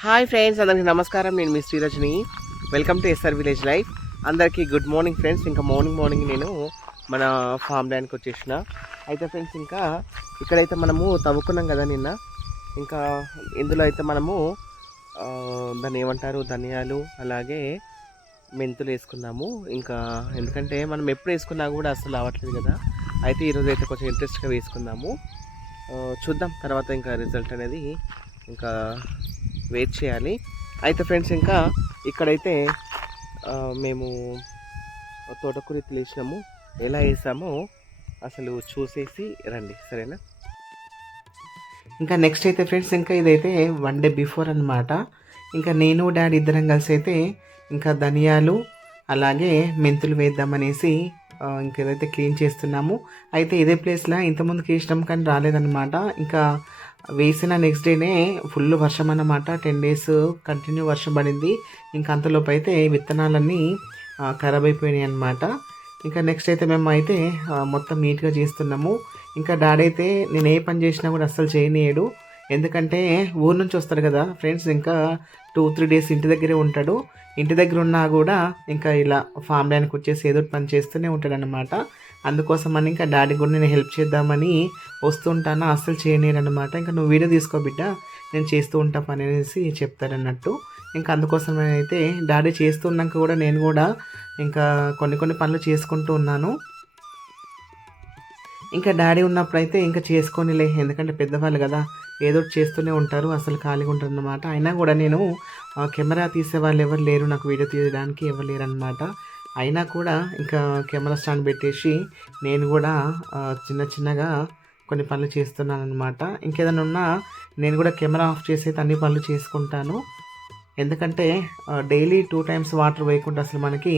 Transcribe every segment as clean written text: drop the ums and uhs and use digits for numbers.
Hi friends, అందరికీ నమస్కారం. నేను మీ Srirajani. Welcome to S R village life. అందరికీ గుడ్ మార్నింగ్ ఫ్రెండ్స్. ఇంకా మార్నింగ్ నేను మన ఫామ్ ల్యాండ్కి వచ్చేసిన. అయితే ఫ్రెండ్స్, ఇంకా ఇక్కడైతే మనము తవ్వుకున్నాం కదా నిన్న. ఇంకా ఇందులో అయితే మనము దాన్ని ఏమంటారు, ధనియాలు అలాగే మెంతులు వేసుకున్నాము. ఇంకా ఎందుకంటే మనం ఎప్పుడు వేసుకున్నా కూడా అసలు అవ్వట్లేదు కదా. అయితే ఈరోజు అయితే కొంచెం ఇంట్రెస్ట్గా వేసుకున్నాము. చూద్దాం తర్వాత ఇంకా రిజల్ట్ అనేది ఇంకా వెయిట్ చేయాలి. అయితే ఫ్రెండ్స్, ఇంకా ఇక్కడైతే మేము తోటకూర వేసినాము. ఎలా వేసామో అసలు చూసేసి రండి, సరేనా? ఇంకా నెక్స్ట్ అయితే ఫ్రెండ్స్, ఇంకా ఇదైతే 1 డే బిఫోర్ అనమాట. ఇంకా నేను డాడీ ఇద్దరం కలిసి అయితే ఇంకా ధనియాలు అలాగే మెంతులు వేద్దామనేసి ఇంకేదైతే క్లీన్ చేస్తున్నాము. అయితే ఇదే ప్లేస్లో ఇంతకుముందుకు వేసినాం కానీ రాలేదన్నమాట. ఇంకా వేసిన నెక్స్ట్ డేనే ఫుల్ వర్షం అన్నమాట. 10 days కంటిన్యూ వర్షం పడింది. ఇంకా అంతలోపు అయితే విత్తనాలన్నీ ఖరాబ్ అయిపోయినాయి అనమాట. ఇంకా నెక్స్ట్ అయితే మేము అయితే మొత్తం నీట్గా చేస్తున్నాము. ఇంకా డాడీ అయితే నేను ఏ పని చేసినా కూడా అస్సలు చేయనీయడు. ఎందుకంటే ఊరు నుంచి వస్తాడు కదా ఫ్రెండ్స్. ఇంకా 2-3 days ఇంటి దగ్గరే ఉంటాడు. ఇంటి దగ్గర ఉన్నా కూడా ఇంకా ఇలా ఫామ్ ల్యాండ్కి వచ్చేసి ఏదో పని చేస్తూనే ఉంటాడు అనమాట. అందుకోసమని ఇంకా డాడీ కూడా నేను హెల్ప్ చేద్దామని వస్తుంటాను. అస్సలు చేయలేరు అనమాట. ఇంకా నువ్వు వీడియో తీసుకో బిడ్డ, నేను చేస్తూ ఉంటా పని అనేసి చెప్తారన్నట్టు. ఇంకా అందుకోసం అయితే డాడీ చేస్తున్నాక కూడా నేను కూడా ఇంకా కొన్ని పనులు చేసుకుంటూ ఉన్నాను. ఇంకా డాడీ ఉన్నప్పుడు అయితే ఇంకా చేసుకోనిలే, ఎందుకంటే పెద్దవాళ్ళు కదా, ఏదో చేస్తూనే ఉంటారు, అసలు ఖాళీగా ఉంటారు అన్నమాట. అయినా కూడా నేను కెమెరా తీసే వాళ్ళు ఎవరు లేరు, నాకు వీడియో తీయడానికి ఎవరు లేరు అనమాట. అయినా కూడా ఇంకా కెమెరా స్టాండ్ పెట్టేసి నేను కూడా చిన్నగా కొన్ని పనులు చేస్తున్నాను అనమాట. ఇంకేదైనా ఉన్నా నేను కూడా కెమెరా ఆఫ్ చేసి అన్ని పనులు చేసుకుంటాను. ఎందుకంటే డైలీ 2 times వాటర్ వేయకుండా అసలు మనకి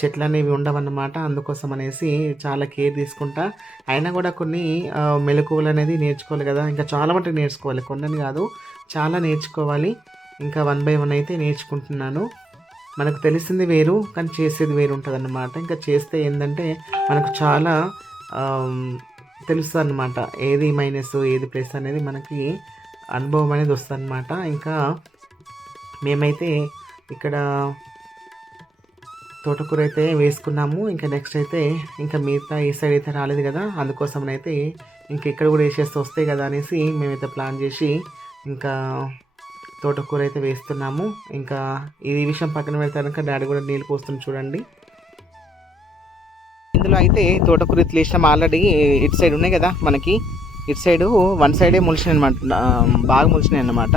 చెట్లు అనేవి ఉండవన్నమాట. అందుకోసం అనేసి చాలా కేర్ తీసుకుంటా. అయినా కూడా కొన్ని మెలకువలు అనేది నేర్చుకోవాలి కదా. ఇంకా చాలా మటుకు నేర్చుకోవాలి, కొన్ని కాదు, చాలా నేర్చుకోవాలి. ఇంకా 1 by 1 అయితే నేర్చుకుంటున్నాను. మనకు తెలిసింది వేరు కానీ చేసేది వేరు ఉంటుంది అన్నమాట. ఇంకా చేస్తే ఏంటంటే మనకు చాలా తెలుస్తుంది అన్నమాట, ఏది మైనస్ ఏది ప్లస్ అనేది మనకి అనుభవం అనేది వస్తుంది అన్నమాట. ఇంకా మేమైతే ఇక్కడ తోటకూర అయితే వేసుకున్నాము. ఇంకా నెక్స్ట్ అయితే ఇంకా మిగతా ఈ సైడ్ అయితే రాలేదు కదా, అందుకోసం అయితే ఇంకా ఇక్కడ కూడా వేసేస్తే వస్తాయి కదా అనేసి మేమైతే ప్లాన్ చేసి ఇంకా తోటకూర అయితే వేస్తున్నాము. ఇంకా ఈ విషయం పక్కన పెడితే కనుక డాడీ కూడా నీళ్ళు పోస్తుంది చూడండి. ఇందులో అయితే తోటకూర ఇట్లా వేసినాం ఆల్రెడీ. ఇటు సైడ్ ఉన్నాయి కదా మనకి, ఇటు సైడు 1 side మొలిచినాయి అనమాట, బాగా మొలిచినాయి అన్నమాట.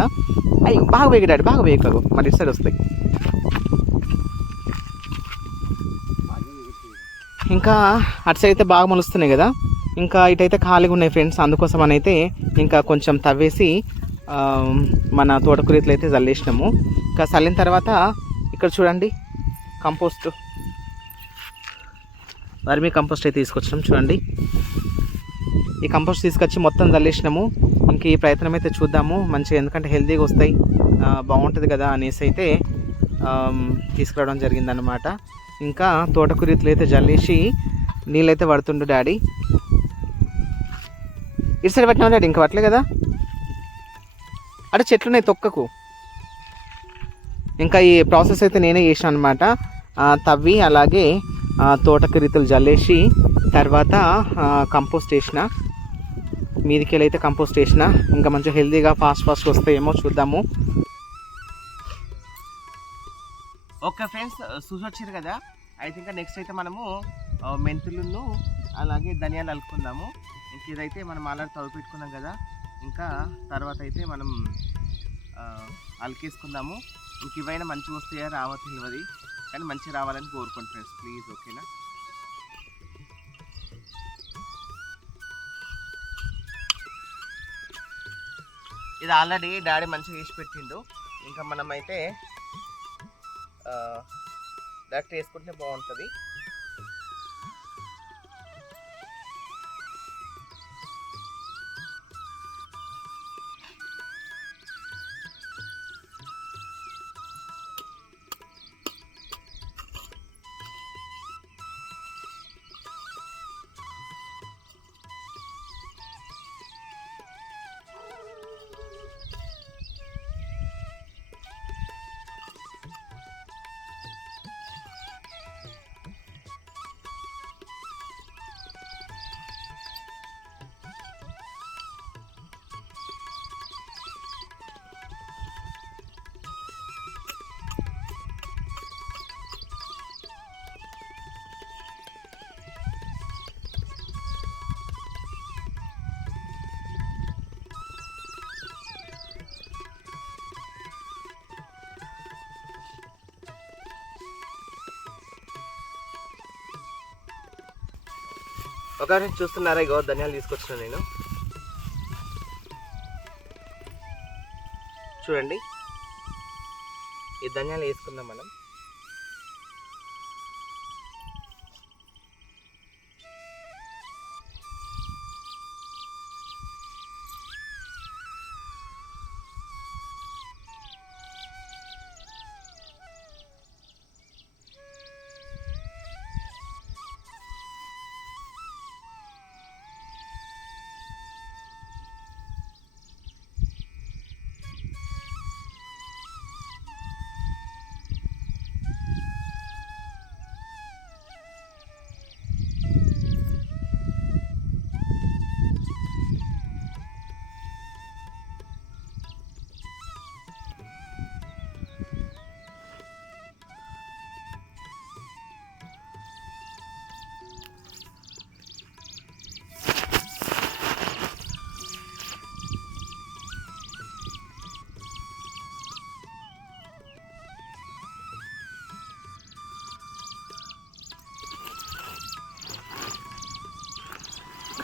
అవి బాగా వేయకు డాడీ, బాగా వేయకు, మరి ఇటు సైడ్ వస్తాయి. ఇంకా అటు సైడ్ అయితే బాగా మొలుస్తున్నాయి కదా, ఇంకా ఇటైతే ఖాళీగా ఉన్నాయి ఫ్రెండ్స్. అందుకోసం అని అయితే ఇంకా కొంచెం తవ్వేసి మన తోటకూర అయితే చల్లేసినాము. ఇంకా చల్లిన తర్వాత ఇక్కడ చూడండి కంపోస్ట్, వర్మీ కంపోస్ట్ అయితే తీసుకొచ్చినాం చూడండి. ఈ కంపోస్ట్ తీసుకొచ్చి మొత్తం చల్లేసినాము. ఇంక ఈ ప్రయత్నం అయితే చూద్దాము మంచిగా, ఎందుకంటే హెల్తీగా వస్తాయి, బాగుంటుంది కదా అనేసి అయితే తీసుకురావడం జరిగిందనమాట. ఇంకా తోటకూర అయితే జల్లేసి నీళ్ళైతే పడుతుండు డాడీ. ఇటు సైడ్ పట్టినా డాడీ, ఇంకా పట్టలే కదా, అంటే చెట్లున్నాయి తొక్కకు. ఇంకా ఈ ప్రాసెస్ అయితే నేనే చేసాను అనమాట. తవ్వి అలాగే తోటకూరలు జల్లేసి తర్వాత కంపోస్ట్ వేసిన, మీదికెళ్ళి అయితే కంపోస్ట్ వేసిన. ఇంకా మంచిగా హెల్తీగా ఫాస్ట్ వస్తాయేమో చూద్దాము. ఓకే ఫ్రెండ్స్, చూసొచ్చారు కదా. అయితే ఇంకా నెక్స్ట్ అయితే మనము మెంతులను అలాగే ధనియాలు అలుపుకుందాము. ఇంక ఇదైతే మనం ఆల్రెడీ తవ్వి పెట్టుకున్నాం కదా, ఇంకా తర్వాత అయితే మనం అలికేసుకుందాము. ఇంక ఇవైనా మంచిగా వస్తాయా రావో తెలియదు, కానీ మంచిగా రావాలని కోరుకోండి ఫ్రెండ్స్, ప్లీజ్, ఓకేనా? ఇది ఆల్రెడీ డాడీ మంచిగా వేసి పెట్టిండు. ఇంకా మనం అయితే డైరెక్ట్ వేసుకుంటే బాగుంటుంది. ఒకసారి చూస్తున్నారా, ఇగో ధనియాలు తీసుకొచ్చిన నేను. చూడండి, ఈ ధనియాలు వేసుకుందాం మనం.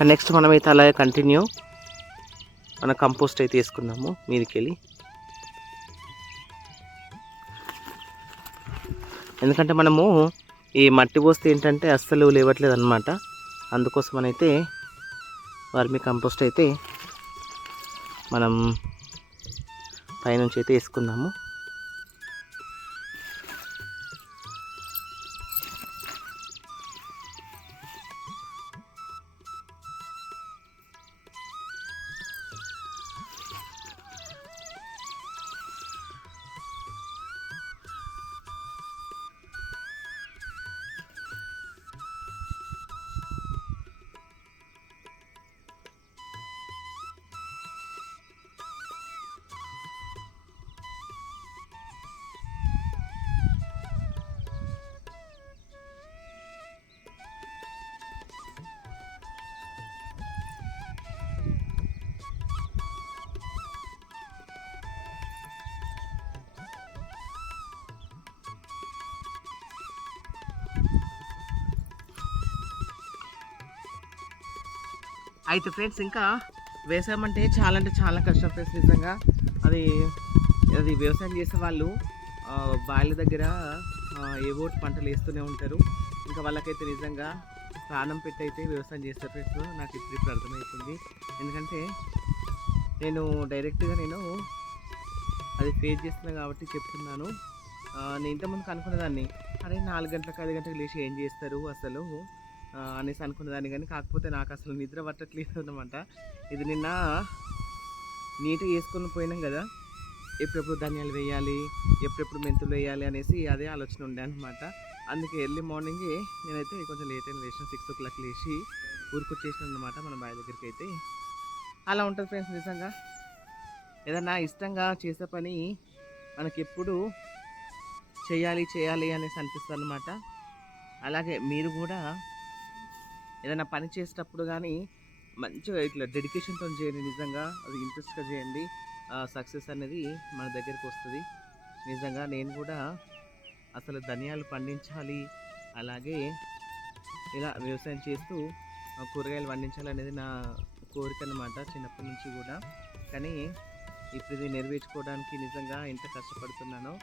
నెక్స్ట్ మనమైతే అలాగే కంటిన్యూ మన కంపోస్ట్ అయితే వేసుకుందాము మీదకి వెళ్ళి. ఎందుకంటే మనము ఈ మట్టి పోస్తే ఏంటంటే అస్సలు లేవట్లేదు అనమాట. అందుకోసమనైతే వర్మి కంపోస్ట్ అయితే మనం పైనుంచి అయితే వేసుకుందాము. అయితే ఫ్రెండ్స్, ఇంకా వ్యవసాయం అంటే చాలా కష్టం ఫ్రెండ్స్. నిజంగా అది వ్యవసాయం చేసే వాళ్ళు బాయిల దగ్గర ఏవో పంటలు వేస్తూనే ఉంటారు. ఇంకా వాళ్ళకైతే నిజంగా ప్రాణం పెట్టి అయితే వ్యవసాయం చేస్తారు ఫ్రెండ్స్. నాకు ఇప్పుడు అర్థమవుతుంది. ఎందుకంటే నేను డైరెక్ట్గా అది ఫేస్ చేస్తున్నా కాబట్టి చెప్తున్నాను. నేను ఇంతకుముందు అనుకునేదాన్ని, అరే 4 గంటలకు 5 గంటలకు లేచి ఏం చేస్తారు అసలు అనేసి అనుకునేదాన్ని. కానీ కాకపోతే నాకు అసలు నిద్ర పట్టట్లేదు అనమాట. ఇది నిన్న నీట్గా వేసుకొని పోయినాం కదా, ఎప్పుడెప్పుడు ధనియాలు వేయాలి, ఎప్పుడెప్పుడు మెంతులు వేయాలి అనేసి అదే ఆలోచన ఉండే అనమాట. అందుకే ఎర్లీ మార్నింగే నేనైతే కొంచెం లేట్ అయిన లేచిన 6 o'clock లేచి ఊరికొచ్చేసాను అనమాట మన బావి దగ్గరికి అయితే. అలా ఉంటుంది ఫ్రెండ్స్. నిజంగా ఏదన్నా ఇష్టంగా చేసే పని మనకెప్పుడు చేయాలి అనేసి అనిపిస్తుంది అనమాట. అలాగే మీరు కూడా ఏదైనా పని చేసేటప్పుడు కానీ మంచిగా ఇట్లా డెడికేషన్తో చేయండి. నిజంగా అది ఇంట్రెస్ట్గా చేయండి. సక్సెస్ అనేది మన దగ్గరికి వస్తుంది. నిజంగా నేను కూడా అసలు ధనియాలు పండించాలి, అలాగే ఇలా వ్యవసాయం చేస్తూ కూరగాయలు పండించాలి అనేది నా కోరిక అన్నమాట చిన్నప్పటి నుంచి కూడా. కానీ ఇప్పుడు ఇది నెరవేర్చుకోవడానికి నిజంగా ఎంత కష్టపడుతున్నానో.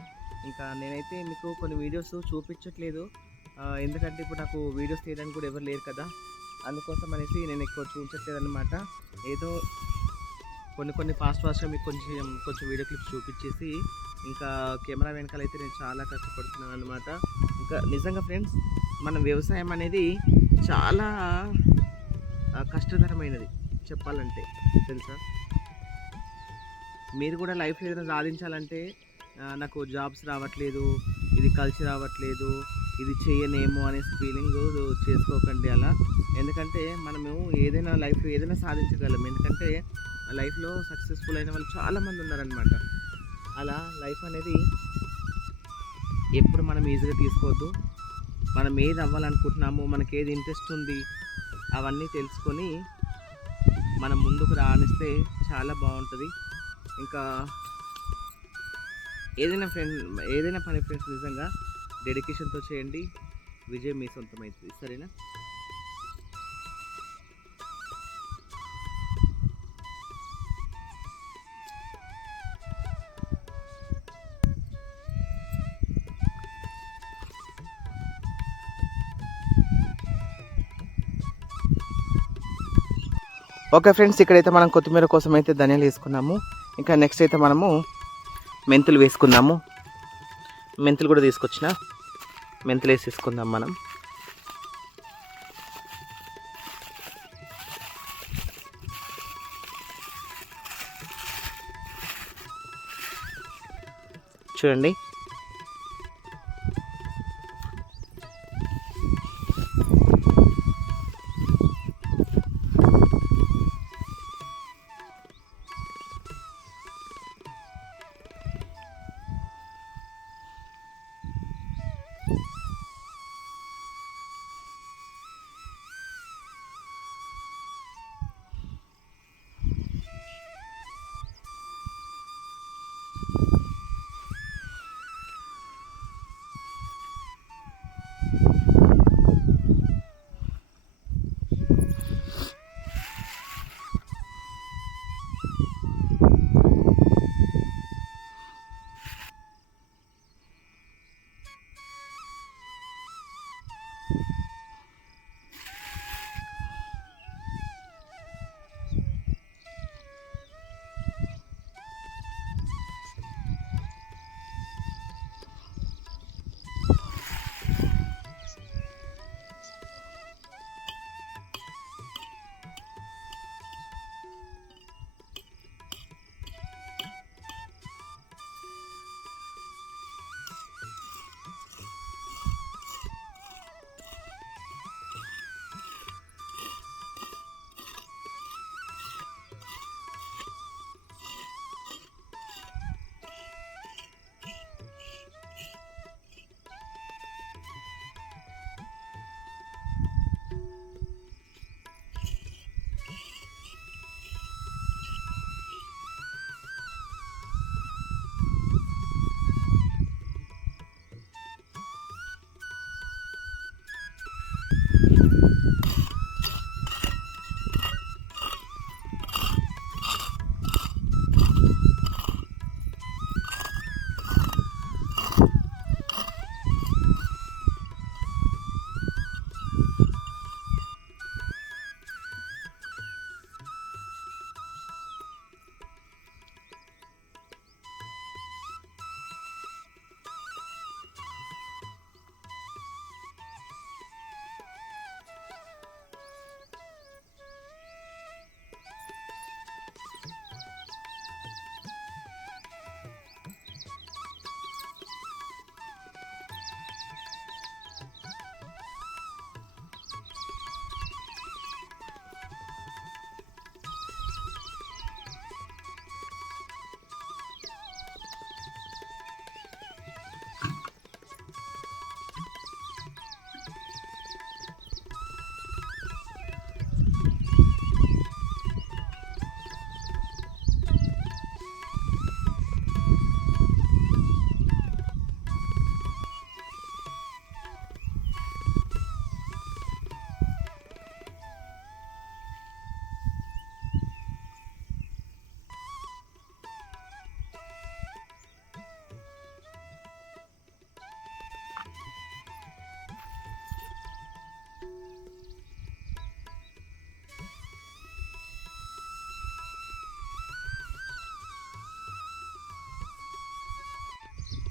ఇంకా నేనైతే మీకు కొన్ని వీడియోస్ చూపించట్లేదు, ఎందుకంటే ఇప్పుడు నాకు వీడియోస్ తీయడానికి కూడా ఎవరు లేరు కదా. అందుకోసం అనేసి నేను ఎక్కువ చూపించట్లేదు అనమాట. ఏదో కొన్ని ఫాస్ట్గా మీకు కొంచెం వీడియో క్లిప్స్ చూపించేసి ఇంకా కెమెరా వెనకాల అయితే నేను చాలా కష్టపడుతున్నాను అనమాట. ఇంకా నిజంగా ఫ్రెండ్స్, మన వ్యవసాయం అనేది చాలా కష్టతరమైనది చెప్పాలంటే, తెలుసా. మీరు కూడా లైఫ్లో ఏదైనా సాధించాలంటే నాకు జాబ్స్ రావట్లేదు, ఇది కలిసి రావట్లేదు, ఇది చేయనేమో అనేసి ఫీలింగ్ చేసుకోకండి అలా. ఎందుకంటే మనము ఏదైనా లైఫ్లో ఏదైనా సాధించగలం. ఎందుకంటే లైఫ్లో సక్సెస్ఫుల్ అయిన వాళ్ళు చాలామంది ఉన్నారనమాట. అలా లైఫ్ అనేది ఎప్పుడు మనం ఈజీగా తీసుకోవద్దు. మనం ఏది అవ్వాలనుకుంటున్నామో, మనకి ఏది ఇంట్రెస్ట్ ఉంది, అవన్నీ తెలుసుకొని మనం ముందుకు రానిస్తే చాలా బాగుంటుంది. ఇంకా ఏదైనా పని ఫ్రెండ్స్ నిజంగా డెడికేషన్తో చేయండి, విజయం మీ సొంతం అవుతుంది. సరేనా. ఓకే ఫ్రెండ్స్, ఇక్కడైతే మనం కొత్తిమీర కోసం అయితే ధనియాలు వేసుకున్నాము. ఇంకా నెక్స్ట్ అయితే మనము మెంతులు వేసుకుందాము. మెంతులు కూడా తీసుకొచ్చిన, మెంతులు వేసేసుకుందాం మనం. చూడండి,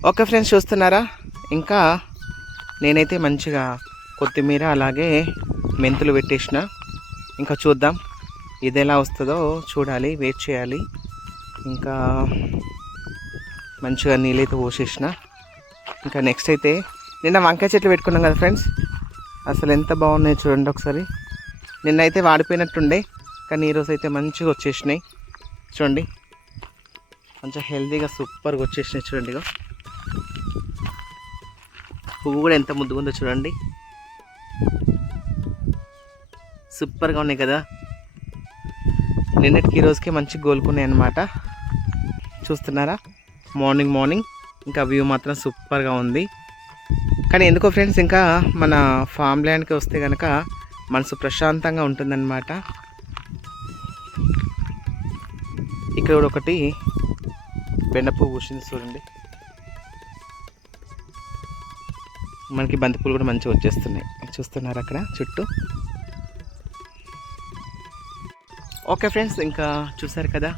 ఓకే ఫ్రెండ్స్, చూస్తున్నారా? ఇంకా నేనైతే మంచిగా కొత్తిమీర అలాగే మెంతులు పెట్టేసిన. ఇంకా చూద్దాం ఇది ఎలా వస్తుందో చూడాలి, వెయిట్ చేయాలి. ఇంకా మంచిగా నీళ్ళైతే పోసేసిన. ఇంకా నెక్స్ట్ అయితే నిన్న వంకాయ చెట్లు పెట్టుకున్నాం కదా ఫ్రెండ్స్, అసలు ఎంత బాగున్నాయి చూడండి ఒకసారి. నిన్నైతే వాడిపోయినట్టుండే, కానీ ఈరోజు అయితే మంచిగా వచ్చేసినాయి చూడండి. మంచిగా హెల్తీగా సూపర్గా వచ్చేసినాయి చూడండి. ఇక పువ్వు కూడా ఎంత ముద్దుగా ఉందో చూడండి, సూపర్గా ఉన్నాయి కదా. నిన్నటికి ఈరోజుకి మంచిగా గోలుకున్నాయి అన్నమాట. చూస్తున్నారా? మార్నింగ్ ఇంకా వ్యూ మాత్రం సూపర్గా ఉంది. కానీ ఎందుకో ఫ్రెండ్స్, ఇంకా మన ఫామ్ ల్యాండ్కి వస్తే కనుక మనసు ప్రశాంతంగా ఉంటుందన్నమాట. ఇక్కడ కూడా ఒకటి బెండ పువ్వు పూసింది చూడండి. మనకి బంతిపూలు కూడా మంచిగా వచ్చేస్తున్నాయి, చూస్తున్నారు అక్కడ చుట్టూ. ఓకే ఫ్రెండ్స్, ఇంకా చూసారు కదా,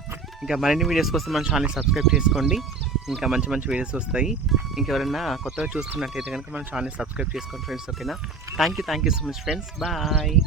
ఇంకా మరిన్ని వీడియోస్ కోసం మన ఛానల్ సబ్స్క్రైబ్ చేసుకోండి. ఇంకా మంచి మంచి వీడియోస్ వస్తాయి. ఇంకెవరైనా కొత్తగా చూస్తున్నట్టయితే కనుక మన ఛానల్ సబ్స్క్రైబ్ చేసుకోండి ఫ్రెండ్స్. ఓకేనా? Thank you so much friends. Bye.